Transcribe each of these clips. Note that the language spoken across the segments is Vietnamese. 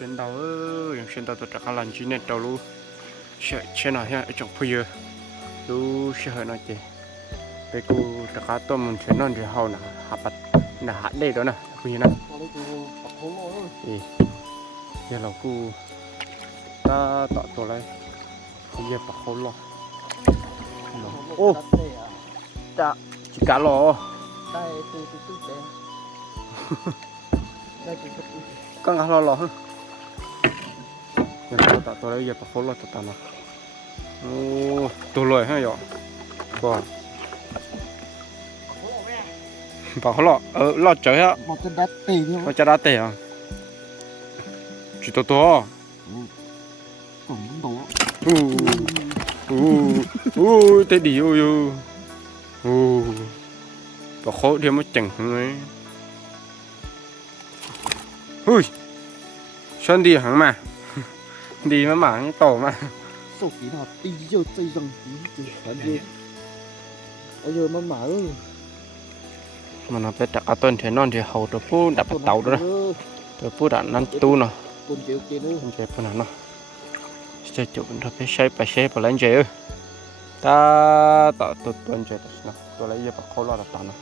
เช่นดาวเอออย่างเช่นดาวตัวจากหลันจีเน็เดาลูกเช่นเช่นอะไรจังพูเยอลูกเช่นอะไรเจีไปกูจากาตัวมันเช่นนั่นจะเฮานะหาปัดนะหาได้ด้วยนะกูยนะเดี๋ยวเรากูตาต่อตัวเลยเยอปะเขาล้อโอ้จะจิกาล้อได้ตัวตัวตัวเต้ก็วตัว con gà lò lo lo hả giờ tao tạo tôi lấy giờ bắt khâu lo tao tao nè ô tôi lười ha giờ còn bảo khâu lo ờ lo chơi á บอกจะดัดตีเนี่ย nó cho đá tè à chỉ to to ผมโด u u u tê đi u u u bảo khâu thì mới chẳng ấy ui sơn đi hẳn mà ดีมากหมาโตมาก受给那哎呦这让鼻子感觉，哎呦妈妈哦，มันเอาไปจากเอาต้นเทนอนที่เฮาตัวผู้ดับเต่าด้วยนะ哦，ตัวผู้ดับนั่นตู้เนาะ不丢给了，มันเจ็บปานนั้นเนาะจะจุมันทไปใช้ไปใช้ไปแล้วเจ๊ตาต่อตัวตัวเจ๊ตัวนะตัวไรเยอะปะเขารอตัดนะ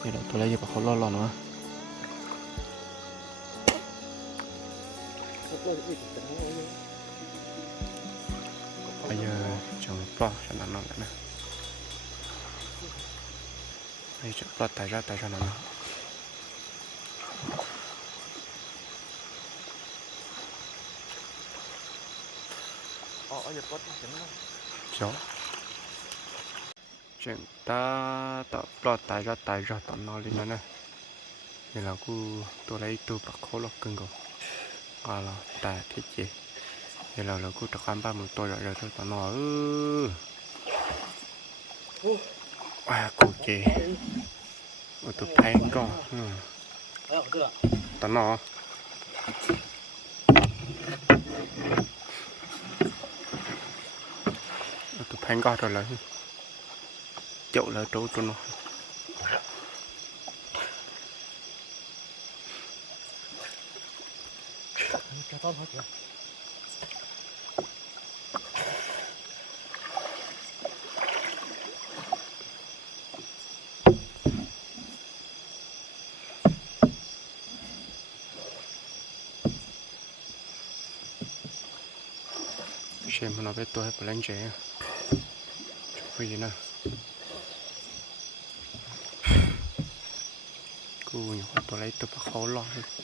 นี่เราตัวไรเยอะปะเขารอดรอเนาะ bây giờ chọn pro cho nó nó nè. Bây giờ pro tài ra tài ra nó. Nó ở giờ pro chỉnh nó. Chó. Chuyện ta tạo pro tài ra tài ra tạo nó lên nó nè. Thì là cô tôi lấy tôi bạc khô lọc cưng rồi à là ta thế chị giờ là là cứ cho khám ba một tôi rồi rồi thôi tao nói ư à cụ chị. Ở tụt thay con tao nói tụt thay con rồi là chậu là trâu trâu nó con thôi kìa. Xem nó biết tôi hết lên trẻ. Chụp gì nè cô nhỏ, tôi lấy tôi phải khó lo. hơn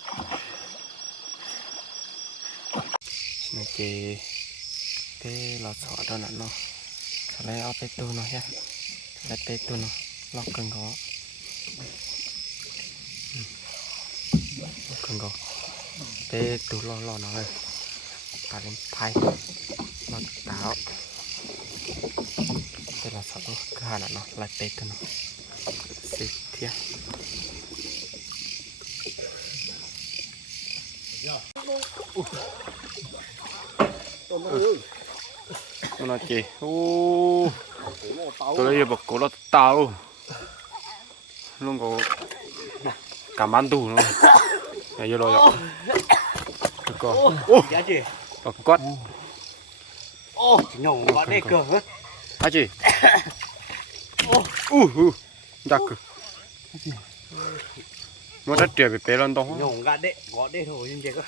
มาเจเปหลอดสอดนั่นเนาะสไลเอาไปตัวเนาะใช่สไลปตันเนาะลอกกันก็กันก็เปตัวหล่อๆหนาะเลยตาเล่นไพ่หลดตาวเปหลอดสอดก็ขาดเนาะลายเปตัวเนาะสิเทียโมันอะไรจีโอ้ตัวนี้บบกกูรถเตาลุงก็กำบันดูเนาะอย่าอยู่รอยแล้วก็โอ้ยจีบอกกอดโอ้หนุ่มบ้านเด็กเกอฮะอาจีโอ้อู้หูดักมันจะเจียบไปเป็นลอนตองหนุ่มกันเด็กกอดเด็กโหยิงเจ๊ก็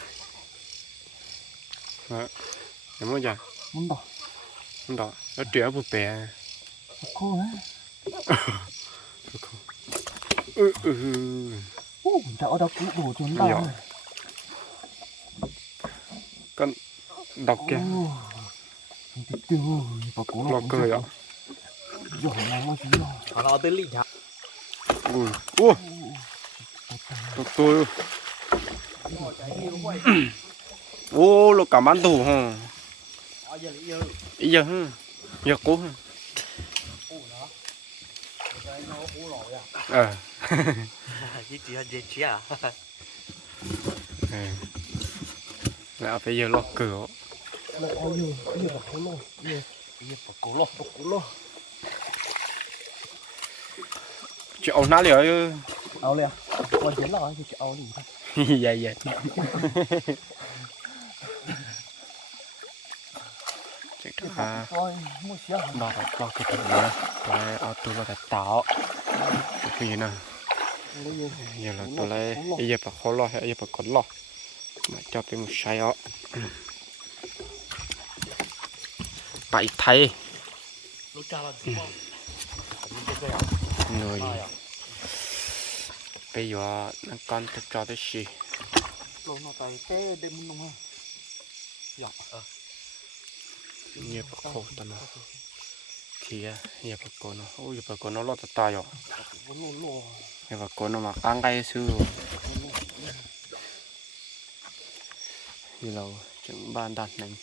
nó lấy tê tu nó xịt thiệt nó chị ô tôi lấy bọc cổ nó tao luôn có cảm ăn tù luôn này vô rồi ạ được có ô giá gì bọc quát ô nhồng quá đây cờ hả hả chị u u đặc cơ nó rất trẻ bị bé lên đó nhồng gạt đấy อาเยอะหรือเยอะเเยอะกูกูเหรอจะให้น้องกูหล่ออะเออยี่สิบเจ็ดเชียแล้วเอาไปเยอะลอกเกลือล็อกเอาอยู่เยอะกูลอกเยอะเยอะกูลอกกูลอกจะเอาหน้าเหลือเอาเลยอะวันเย็นหรอจะเอาหนึ่งครับใหญ่ใหญ่ hả cũ đó cái nó cũ rồi à ờ chỉ chỉ là gì chỉ à ừ. là bây giờ lo cửa nó có nhiều nhiều là cũ lo nhiều nhiều là cũ lo cũ lo chị ông nát liền ao liền còn chỉ là cái chỉ ao gì thôi dạ dạ chắc là thôi mua xe nó là cho cái thằng này tôi ở tôi là tạo cái gì nè lấy gì giờ là tôi lấy bây giờ phải khó lo hay bây giờ phải có lo mà cho cái một sai đó bảy thay lúc cha là gì không mình cái à người à bây giờ nó con tôi cho cái gì lúc nó tay té đem mình không dạ ờ nhiều phải khổ tao nó thì à nhiều phải cố nó ôi nhiều phải cố nó lo tao tay rồi lo lo nhiều phải cố nó mà căng cái sư như là chúng ban đặt này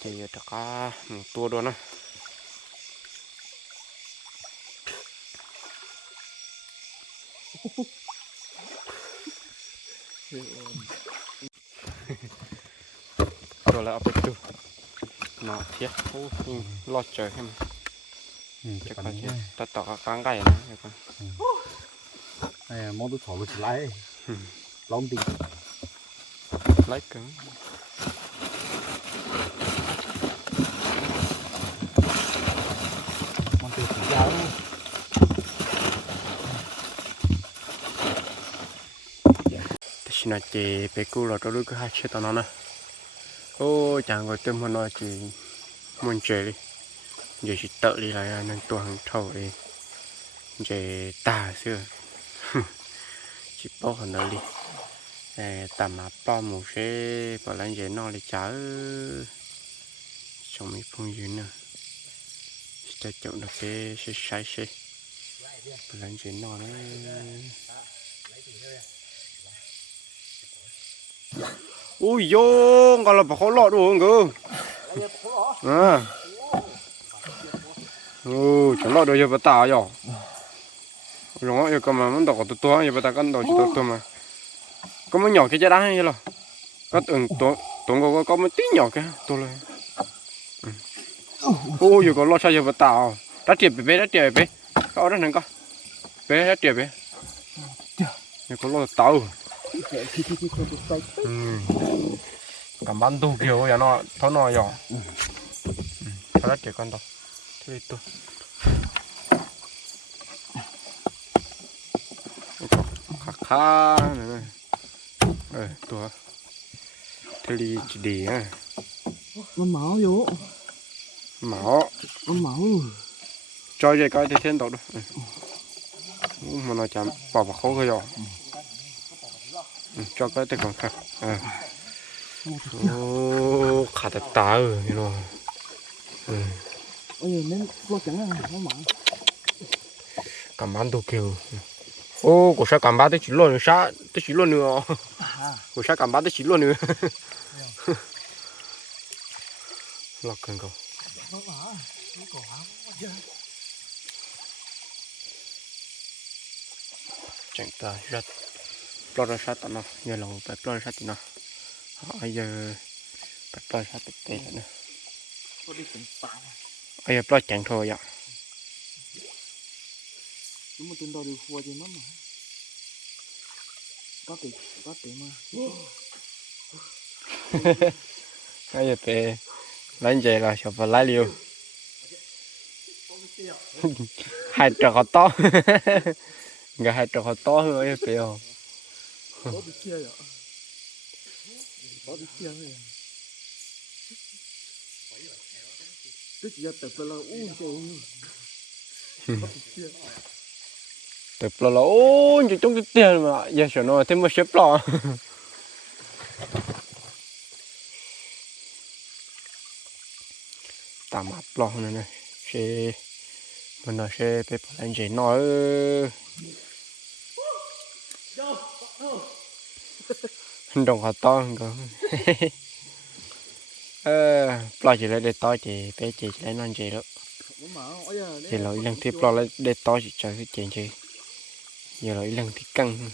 thì tất cả một tua đó nè rồi lại ở bên tu nó thiết. Ô ừ, lo chờ em. Chắc là chứ ta tỏ căng gầy nữa các bạn này món tôi thổi cái lái lóng tinh lái cứng. Món tôi chỉ giáo ta xin nói chị bé cô là đôi lúc hai chiếc tao nó ô chẳng có tên mà nói chỉ muốn chơi đi. Giờ chỉ tự đi lại à, nên tôi thầu đi. Giờ tà xưa. Chỉ bỏ hẳn đó đi. Ê, tầm mà bỏ một xe bỏ lên giờ nó đi chở trong mấy phong dưới nè ta chậu được cái xe sai xe bỏ lên giờ nó đấy ui, vô còn là phải khó lọt luôn cơ? À ừ chẳng lọt được giờ phải tả rồi rồi á giờ cầm mà muốn đọc tụt tua giờ phải tả cân đầu chỉ tụt tua mà. Có mấy nhỏ cái trái đá hay là? Có từng tổ tổng có có mấy tí nhỏ cái tôi lên ôi ừ. giờ có lo sao giờ phải tả ờ. đã tiệp bé đã tiệp bé có đó này có. Bé đã tiệp bé giờ có lo tàu Ừ. cảm bán tu kiểu vậy nó nó nó nhỏ thật là trẻ con đâu thế thì tôi khá khá này ờ tôi thế thì chỉ để à nó máu vô, máu nó máu, cho vậy coi thì thiên đâu đâu Ừ. mà nó chạm bỏ vào khâu cái rồi Ừ, cho cái tay còn khác à ô khá thật tà ừ you know ừ ôi nên lo chẳng là nó mà cảm bán đồ kiểu ô của sao cảm bán tới chỉ luôn sao tới chỉ luôn nữa à, của sao cảm bán tới chỉ luôn nữa lọc cần cầu chẳng ta rất lo ra sát nó giờ lòng phải lo ra sát nó bây giờ phải lo ra sát tao tệ nữa bây giờ lo chẳng thôi chúng mình tin đâu được qua gì mà mà, có tiền, có tiền mà, bây giờ phải lấy về là sẽ phải lấy liều hai trò to người hai trò to hơn phải không có đi kia rồi, có đi kia rồi, tức giờ tập là u trời, có đi kia. tập là ô chỉ trong cái tiền mà. Giờ sợ nó thêm một xếp lọ. Tạm áp lọ này này. Sẽ mình nói sẽ phải lên chỉ nói đồng họ to hơn cơ. Ờ lo chỉ lấy để to chỉ bé chỉ lấy non chỉ đó. Thì lỗi lần tiếp lo lấy để to chỉ cho cái chuyện gì giờ lỗi lần thì căng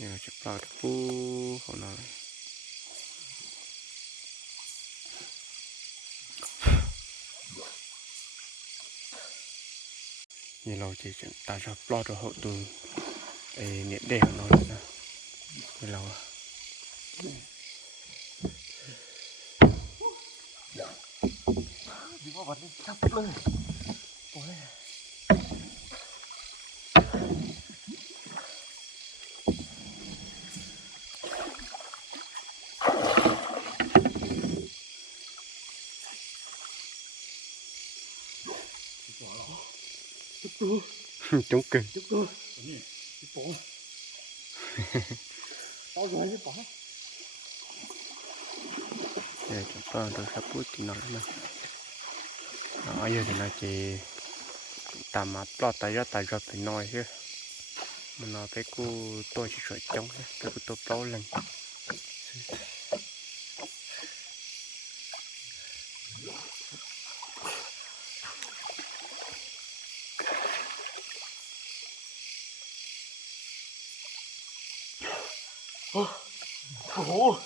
อย่าจะปลาตะปูเขาหน่อยนี่เราจะตาจะปลอดหตัวไอเนี่ยเด็กน้อยนะนี่เราดีว่าวันนี้จับเลยโอ้ย mà thế to tiến rồi Hm. ờ mà bạn đi phòng hả giờ chụp lo được pu không nói như lâu chỉ chẳng ta cho lo được hậu từ ấy nhiệt đèn nó nữa như lâu à đi vào vật đi sắp lên ôi chúng cưng chúc cơ đi bỏ to rồi đi bỏ giờ chúng ta được sắp bút thì nó nữa nó giờ thì nó chỉ tạm mà lo tay ra tay ra thì nói chứ. Mà nó cái cô tôi chỉ sợ chống cái cô tôi bao lần bù hổ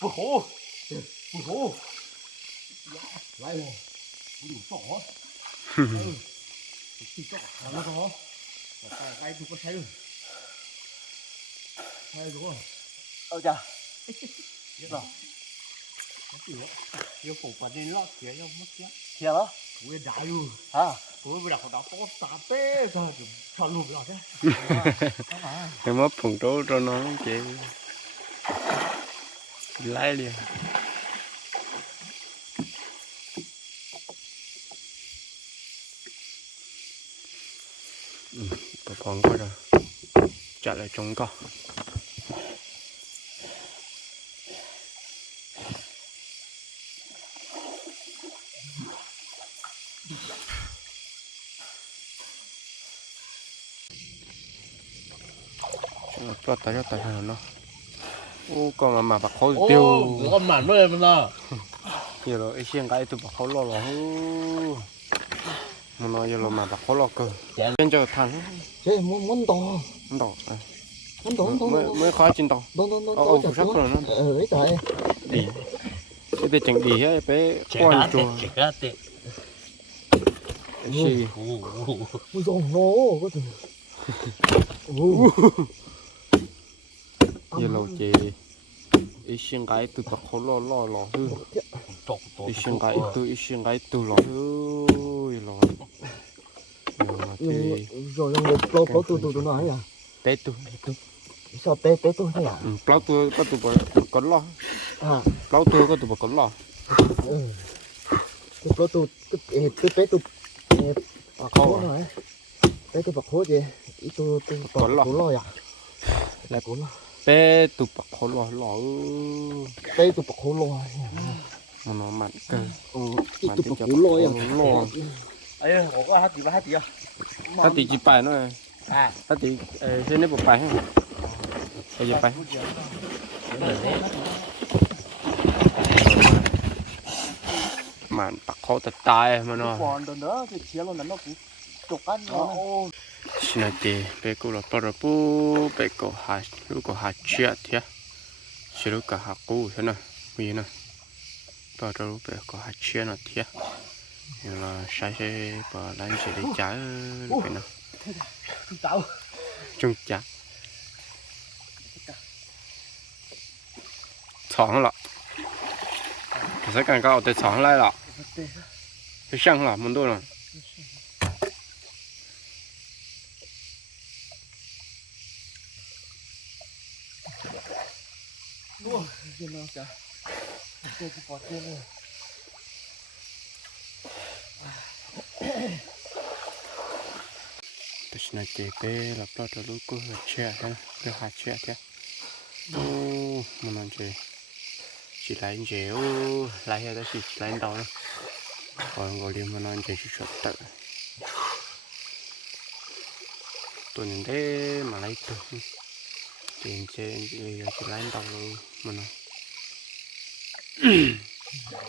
bù hổ bù hổ lại rồi bù đủ sỏ ừ chỉ sỏ là nó có cái cái tụi con thấy rồi thấy đúng không ơ chà biết rồi nó chịu á yêu phủ quả nên lót kia yêu mất kia kia đó ui đã luôn hả ui bây giờ họ đã có tà bê ra thì cho lùm rồi thế Đó mà. cái mất phùng trố cho nó chị lấy liền. Ừ, phong quá rồi. Trả lại chúng con cho tay cho tay nó ô còn mà mà bạc khâu tiêu Ô, con mặn mới em nào. giờ rồi xiên cái tụi bạc khâu lo lo mà nói giờ rồi mà bạc khâu lo cơ trên cho thằng Thế muốn muốn to, không đỏ à. muốn to, muốn to, mới mới khó trên tàu to, to, to, Ô, ô, to, sắp rồi nó. Ờ, đấy trời. đi cái để chẳng đi hết bé quan chùa xì Ui dồi, nó, có thể. Ui, giờ lâu chị cái tụi bạc khâu lo lo lo. Hư cái tụi ý xiên cái tụi lo. Hư lo. Rồi rồi rồi bao bao tu tu tu nói à. Bé tụi sao bé bé tu thế à? Ừ bao tụi bao tụi bạc có lo. À. Tụi có tụi bạc có lo. Ừ. Tu bao tu tu tu bé tu à khó rồi bé tu bạc khó gì ít tu tu bạc khó lo. à? Là- khó lo เป้ตุปะโคลหล่อเป้ตุปะโคลอมันมันเกินอ๋อตุปะโคลออย่างหล่อเอ้ยผมก็ฮัตติบะฮัตติอะฮัตติจีไปน้อยฮัตติเอ้เส้นนี้ผมไปให้ไปจีไปมันปะโคตรตายมันเนาะก่อนเดินเด้อเสียลงนั้นนากูจกกันเนาะ xin là tê bé cô là bao bố bé cô hạt lúc cô hạt chia thế xin lúc cả hạt cô thế nè vì nè bao đầu bé cô hạt chia nè thế nhưng là sai thế bà lan sẽ đi trả cái nè chung trả chọn lọ. Sẽ càng cao tới chọn lại lọ. Cái xăng là muốn đâu rồi cái nào chả cái kia tôi nói là bao giờ lúc cô hạt chia thế hạt chia thế. Ô, mà nói chị chỉ lấy dẻo lấy hết đó, chỉ lấy đầu đó. Còn gọi điện mà nói chỉ chỉ sợ tự. Tôi nhìn thế mà lấy từ tiền trên chỉ chỉ lấy đầu luôn mà nó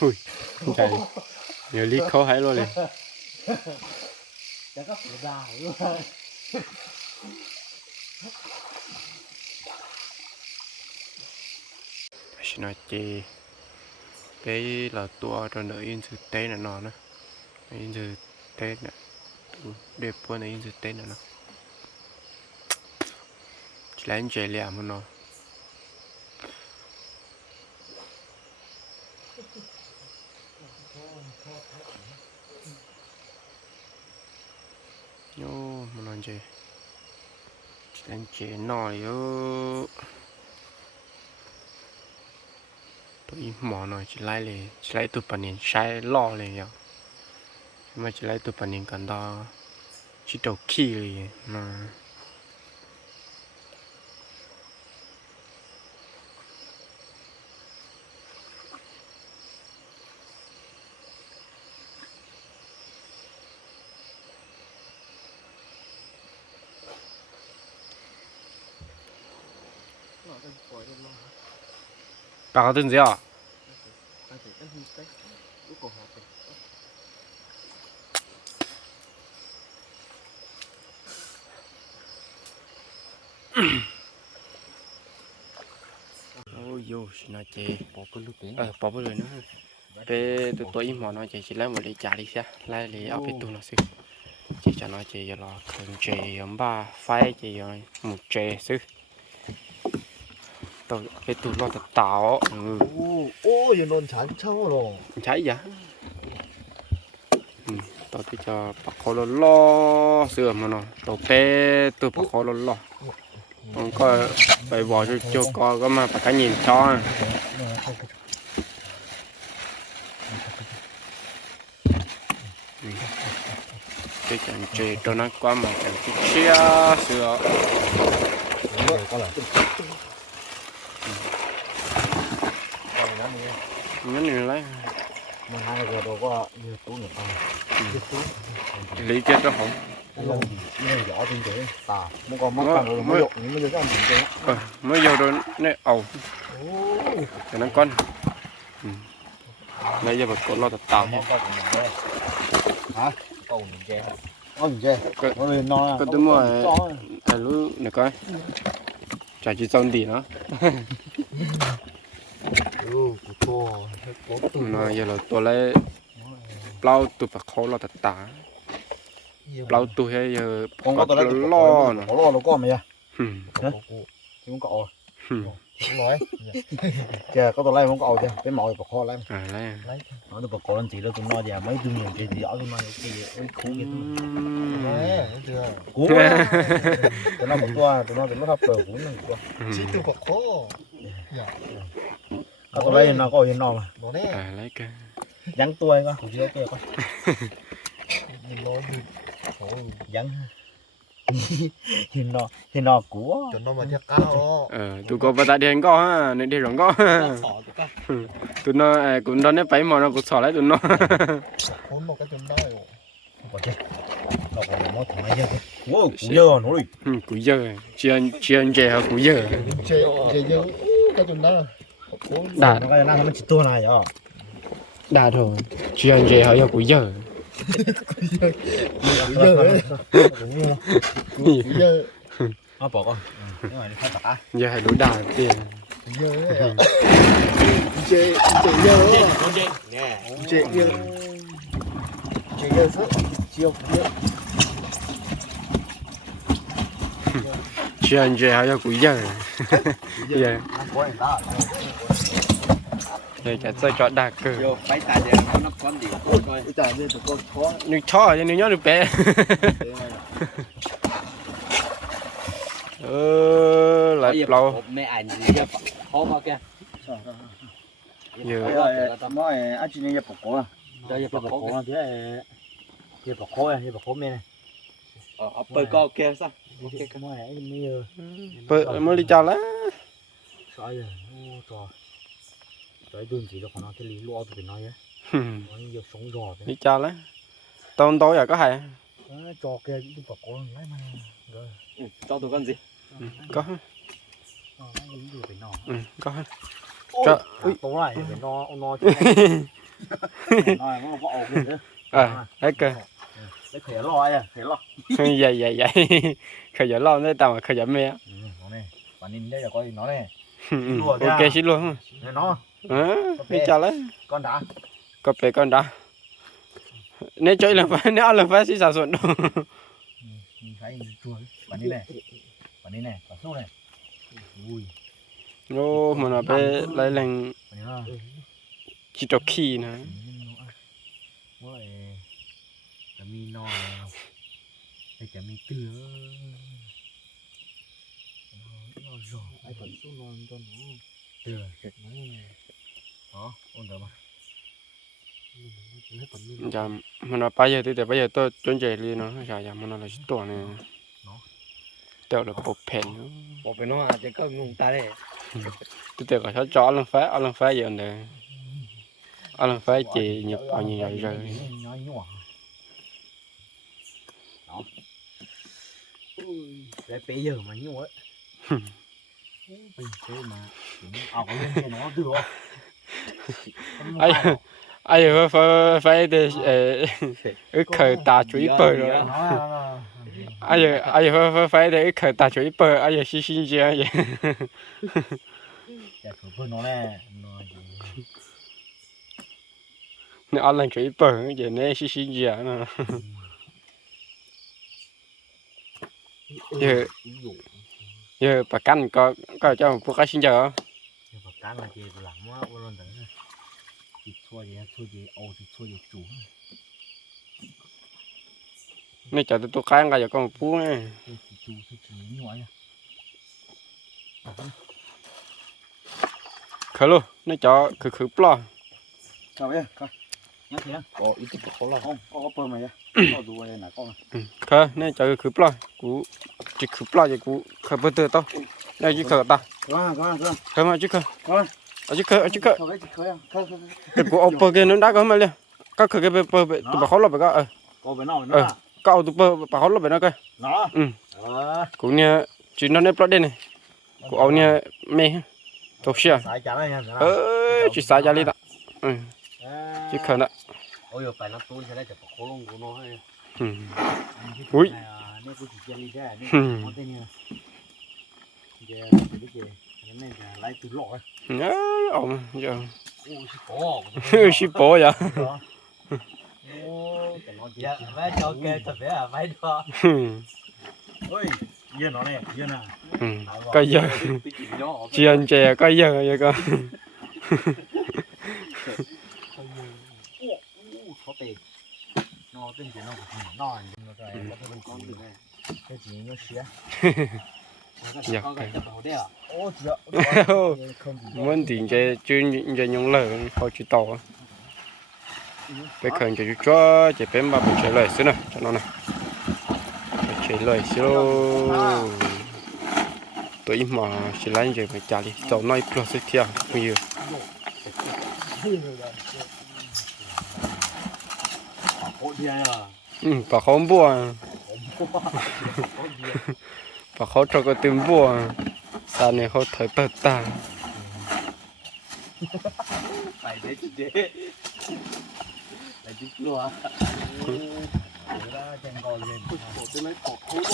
ui trời nhiều lít khó hay luôn liền. Chắc có phụ già luôn xin nói chị cái là tua rồi đợi in sự tế là nó nữa in sự tế nè đẹp quá này. in sự tế là nó chỉ là anh chạy lẹ mà nó Yo, mà nó chạy chỉ là anh chạy nổi yo tôi mỏ nó chỉ lấyเลยchỉ lấyตัวปนินใช้ มาจะไล่ตัวปนิงกันดอชิดอกีเลยนะปากตึงเสีย ôi dù nó chè bỏ bớt rồi ờ, nữa. Bé tụi tôi mà nó chè chỉ lấy một ly trà đi xe lấy ly áo bé tụi nó xí chỉ cho nó chè giờ là cần chè ba phai chè giờ một xí tôi bé tụi nó thật tạo. Ừ. Ôi giờ non chán chăng rồi. Cháy vậy? Ừ tôi thì cho bọc lo. Sửa mà nó. Tôi bé tôi bọc lo. ông có bài bỏ cho cho co có mà phải cái nhìn to cái chẳng chê cho nó quá mà chẳng cái chia sữa nhắn này lấy mà hai người đồ có như tú nữa lý chết đó không lông này giỏ trên thế à muốn còn mất cần mới cái mình chơi ờ, mới vô rồi nè ẩu cái nó con. Ừ. Nãy giờ vật còn lo thật tạm hả? Cầu mình chơi ông chơi cái cái tôi mua cái lũ này coi. Chả chỉ xong đi nữa nó giờ là tôi lấy bao tụt vào khâu lo thật tạm plautuhe ya patlon lo lo ko me ya chúng cậu nói kìa có tao lấy không cậu chứ cái mồi bọc kho lấy lấy nó được bọc kho lên chỉ đó chúng nó già mấy tương nhiên cái gì đó chúng nó cái gì khủng vậy cú tụi nó bọc qua tụi nó tụi nó thấp đầu cú nó qua chỉ từ bọc kho nó tao lấy nó có hiện nó mà lấy cái nhắn tôi coi cũng chưa ok coi nhìn nó Thôi dẫn nó thì nó của cho nó mà thiệt cao đó ờ tụi có vật điện có ha nên đi rong có ừ. tụi nó à, cũng đó nên phải mà nó cũng sọ lại tụi nó. Khốn một cái tụi nó rồi. Có chứ nó còn một thằng ấy chứ wow cú giờ nó rồi ừ cú giờ giờ chị giờ nó bỏ con giờ hãy đối đào tiền dơ ấy chơi chơi dơ chơi dơ chơi. Dơ rất chiều chuyện chơi hay là cúi giờ giờ này chả soi chọn đà cờ. Vô, phải ta để nó nó con đi. Coi. Ta đi tụi con khó. Nụ cho cho nụ nhó được bé. Ờ lại lâu. Mẹ ảnh gì kìa. Khó mà kìa. Giờ. Mỗi ăn chỉ nhập cổ. Đây nhập cổ thế. Nhập cổ nhập cổ mẹ này. Ờ, bơi co kia sao? Ok, cái món này mới mới đi chào lá. Sợ rồi, ô trời tới đường chỉ được nó cái lý lụa thì nó á nó nhiều sống giò đi cha lấy. Tao tối rồi có hay ừ, cho kia cũng ừ, ừ, có lấy mà. Cho tụi con gì? Có. ừ, có. Cho à, tối này phải no no chứ nó. Nó có ổn nữa à đấy cơ. Đấy khởi lo à khởi lo. Vậy vậy vậy. Khởi giờ lo đấy tao mà khởi giờ mẹ nó này. Bạn nên đây là coi nó này. Ok xí luôn nó à, đi chào lấy con đã. Cà phê con đã. Nếu chơi là phải nếu là phải sẽ sản xuất đâu. Ừ, Thấy chuối bản đi này bản đi này bản sâu này ui. Nó mà nó bé lấy lên chỉ cho khi nữa mỗi cái mi no cái cái mi tứa nó rồi ai vẫn sâu non cho nó? Tứa cái này 어 온다 마 dạ mình bây giờ thì bây giờ tôi chuẩn bị đi nó. Dạ dạ mình là tổ này. Tôi là bộ phèn bộ phèn nó à chỉ có ngung ta đấy tôi tưởng có chó lần phá à, lần phá giờ này. À, lần phái chỉ nhập bao nhiêu vậy rồi. Để bây giờ mà như vậy bây giờ mà. Ông lên cho nó được không? ai ai phải phải để ờ, ức khởi tà chuối bờ rồi. Ai giờ ai giờ phải phải để khởi tà chuối bờ ai giờ xin xin ai giờ? Nó ăn lần chuối bờ giờ nó xin xin gì giờ giờ bà căn có có cho một cái xin giờ. 干了这个了，我我弄的，一撮一撮一凹一撮一煮。ไม่จัดตัวค้างก็อย่ากองพูไงจูสกีนี่ไว้เขาลูกนี่จอคือคือปลอาเอ้ครั ยังเถียงอ๋ออีกตัวเขาละอ๋อก็เปิดมาเนี่ยก็ดูอะไรหนักก็ค่ะเนี่ยจะคือปลากูจะคือปลาจะกูเคยเปิดเตอร์ต่อเนี่ยจะเคยตากว่าก็ก็ก็เคยมาจิะเคยเอาจะเคยเอาจะเคยแต่กูเอาเปิดเกินนั้นได้ก็มาเลยก็คือเปิดเปิดตัวเขาละไปก็เออก็ไปนอกเออก็เอาตัวเปขดเขาละไปนะก็เนาะอืมกูเนี่ยจีนนั่นเนี่ยปลาเด่นเนี่ยกูเอาเนี่ยเม่ตัวเชี่ยเออจีสายจารีละอืม chứ khẩn ạ ôi giờ phải làm tôi sẽ lại chụp khối lông của nó hay. Ừ. Ui. À, nếu cô chỉ chơi đi ra nếu không tên nhờ giờ thì à, cái, gì cái này là lấy từ lọ nhớ ông giờ. Ôi ship bò. Vậy? Dạ vẽ cho kê thật vẽ à vẽ đó ôi giờ nó này giờ nè à. ừ, cái giờ chị anh chè cái giờ vậy con. 被闹正经了，闹那个我这边搞起来，这几年有学。Dạ. Ừ. Muốn tiền cho chuyên cho nhung lợ thôi chỉ tàu. Bé cần cho chú chó, chỉ bé mà bị chạy lời xíu nè, cho nó nè. Chạy lời xíu. Tụi mà chỉ lấy gì mà chạy đi, tàu nói plus thế à, nhiều. เบียร์อะอืมปลาเขาบัวปลาเขาจกติมบัวสาเนี่ยเขาถอยเปิดตาไปเด็ดเด็ดไปจุ๊บลัวเวลาแจงกอเลยปวดใช่ไหมปวด